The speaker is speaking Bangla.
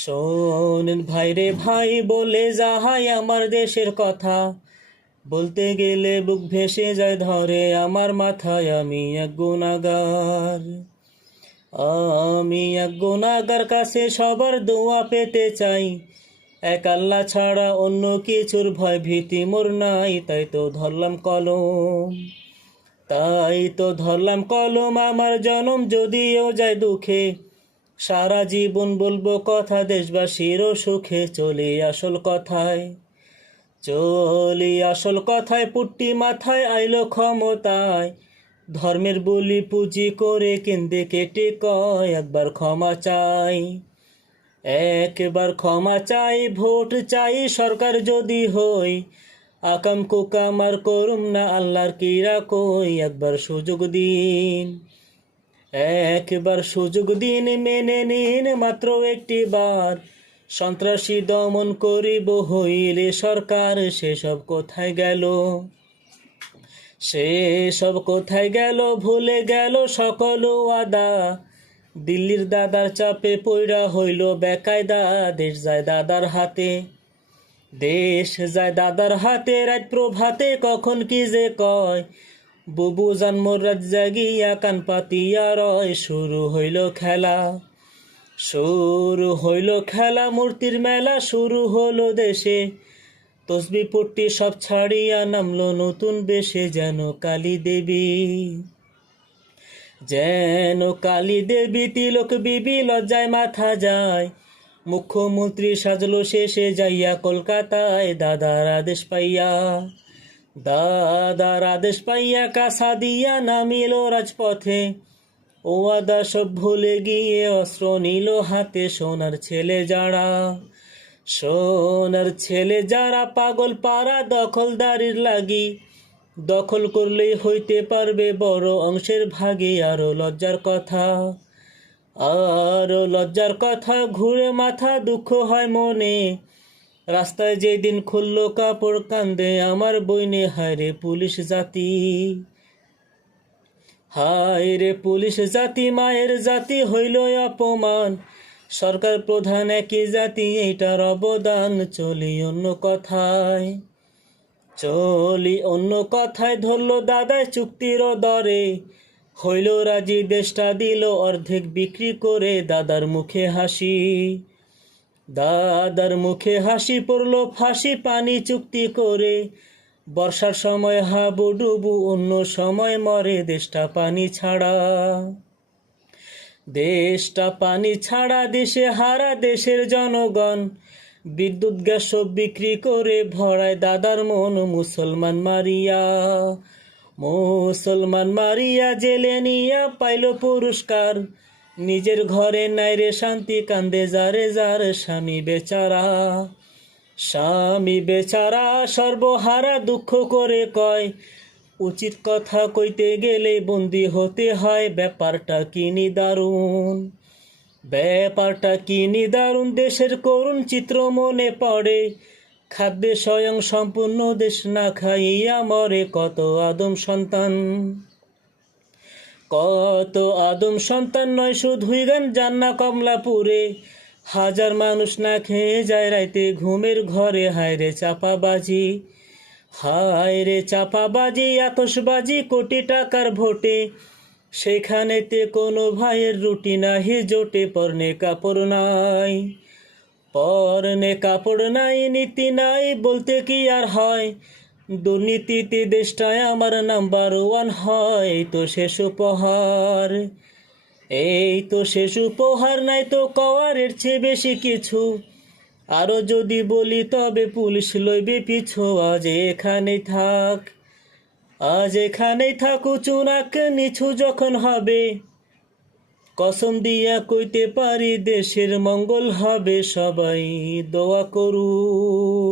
শোনেন ভাই রে ভাই বলে যাহাই আমার দেশের কথা, বলতে গেলে বুক ভেসে যায় ধরে আমার মাথায়। আমি এক গুনাহগার কাছে সবার দোয়া পেতে চাই। এক আল্লাহ ছাড়া অন্য কিছুর ভয় ভীতি মোর নাই। তাই তো ধরলাম কলম আমার জনম যদিও যায় দুঃখে। সারা জীবন বলবো কথা দেশবাসীর সুখে। চলি আসল কথায় পুট্টি মাথায় আইলো ক্ষমতায়। ধর্মের বলি পুঁজি করে কেন্দ্রে কেটে কয় একবার ক্ষমা চাই ভোট চাই সরকার যদি হই। আকাম কুকাম আর করুম না আল্লাহর কিরা কই। একবার সুযোগ দিন মেনে নিন মাত্র একটি বার। সন্ত্রাসী দমন করিব হইলে সরকার। সেসব কোথায় গেল ভুলে গেল সকল ওয়াদা। দিল্লির দাদার চাপে পইড়া হইল বেকায়দা। দেশ যায় দাদার হাতে রাত প্রভাতে কখন কি যে কয়। বুবু জন্মর রাত জাগিয়া কান পাতিয়া রয়। শুরু হইল খেলা মূর্তির মেলা। শুরু হলো দেশে তসবি পট্টি সব ছাড়িয়া নামলো নতুন বেশে। যেন কালী দেবী তিলক বিবি লজ্জায় মাথা যায়। মুখ্যমন্ত্রী সাজলো শেষে যাইয়া কলকাতায়। দাদার আদেশ পাইয়া কাছা দিয়া নামিল রাজপথে। ও আদা সব ভুলে গিয়ে অস্ত্র নিল হাতে। সোনার ছেলে যারা পাগল পাড়া দখলদারির লাগি। দখল করলেই হইতে পারবে বড় অংশের ভাগী। আরো লজ্জার কথা ঘুরে মাথা দুঃখ হয় মনে। রাস্তায় যেদিন খুললো কাপড় কান্দে আমার বইনে। হায় রে পুলিশ জাতি মায়ের জাতি হইল অপমান। সরকার প্রধান একই জাতি এইটার অবদান। চলি অন্য কথায় ধরলো দাদায় চুক্তির দরে। হইল রাজি দেশটা দিল অর্ধেক বিক্রি করে। দাদার মুখে হাসি পড়লো ফাঁসি পানি চুক্তি করে। বর্ষার সময় হাবুডুবু অন্য সময় মরে। দেশটা পানি ছাড়া দেশে হারা দেশের জনগণ। বিদ্যুৎ গ্যাস সব বিক্রি করে ভরায় দাদার মন। মুসলমান মারিয়া জেলে নিয়া পাইল পুরস্কার। নিজের ঘরে নাই রে শান্তি কান্দে যারে যার স্বামী বেচারা সর্বহারা দুঃখ করে কয়। উচিত কথা কইতে গেলে বন্দি হতে হয়। ব্যাপারটা কি নিদারুণ দেশের করুণ চিত্র মনে পড়ে। খাদ্যে স্বয়ং সম্পূর্ণ দেশ না খাইয়া মরে। কত আদম সন্তান নয় শুধুই গান জান্না কমলাপুরে। হাজার মানুষ না খেয়ে যায় রাইতে ঘুমের ঘরে। হায় রে চাপাবাজি আতশবাজি কোটি টাকার ভোটে। সেখানেতে কোনো ভাইয়ের রুটি নাহি জোটে। পরনে কাপড় নাই নীতি নাই বলতে কি আর হয়। দুর্নীতিতে দেশটায় আমার নাম্বার 1 হয়। এই তো শেষ উপহার নাই তো কওয়ারের চেয়ে বেশি কিছু। আরো যদি বলি তবে পুলিশ লইবে পিছু। আজ এখানেই থাক উঁচু নাক নিচু যখন হবে। কসম দিয়া কইতে পারি দেশের মঙ্গল হবে। সবাই দোয়া করুন।